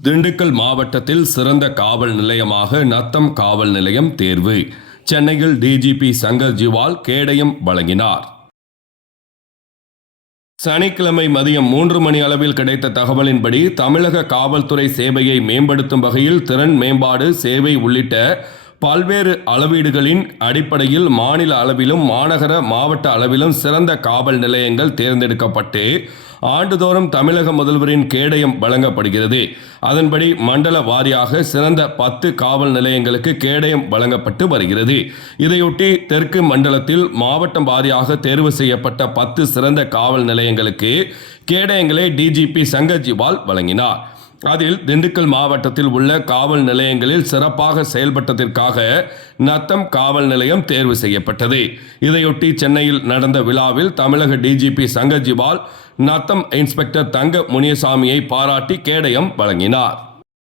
திண்டுக்கல் மாவட்டத்தில் சிறந்த காவல் நிலையமாக நத்தம் காவல் நிலையம் தேர்வு. சென்னையில் டிஜிபி சங்கர் ஜிவால் கேடயம் வழங்கினார். சனிக்கிழமை மதியம் 3 மணி அளவில் கிடைத்த தகவலின்படி தமிழக காவல்துறை சேவையை மேம்படுத்தும் வகையில் திறன் மேம்பாடு, சேவை உள்ளிட்ட பல்வேறு அளவீடுகளின் அடிப்படையில் மாநில அளவிலும் மாநகர மாவட்ட அளவிலும் சிறந்த காவல் நிலையங்கள் தேர்ந்தெடுக்கப்பட்டு ஆண்டுதோறும் தமிழக முதல்வரின் கேடயம் வழங்கப்படுகிறது. அதன்படி மண்டல வாரியாக சிறந்த 10 காவல் நிலையங்களுக்கு கேடயம் வழங்கப்பட்டு வருகிறது. இதையொட்டி தெற்கு மண்டலத்தில் மாவட்டம் வாரியாக தேர்வு செய்யப்பட்ட 10 சிறந்த காவல் நிலையங்களுக்கு கேடயங்களை டிஜிபி சங்கர் ஜிவால் வழங்கினார். அதில் திண்டுக்கல் மாவட்டத்தில் உள்ள காவல் நிலையங்களில் சிறப்பாக செயல்பட்டதற்காக நத்தம் காவல் நிலையம் தேர்வு செய்யப்பட்டது. இதையொட்டி சென்னையில் நடந்த விழாவில் தமிழக டிஜிபி சங்கர் ஜிவால் நத்தம் இன்ஸ்பெக்டர் தங்க முனியசாமியை பாராட்டி கேடயம் வழங்கினார்.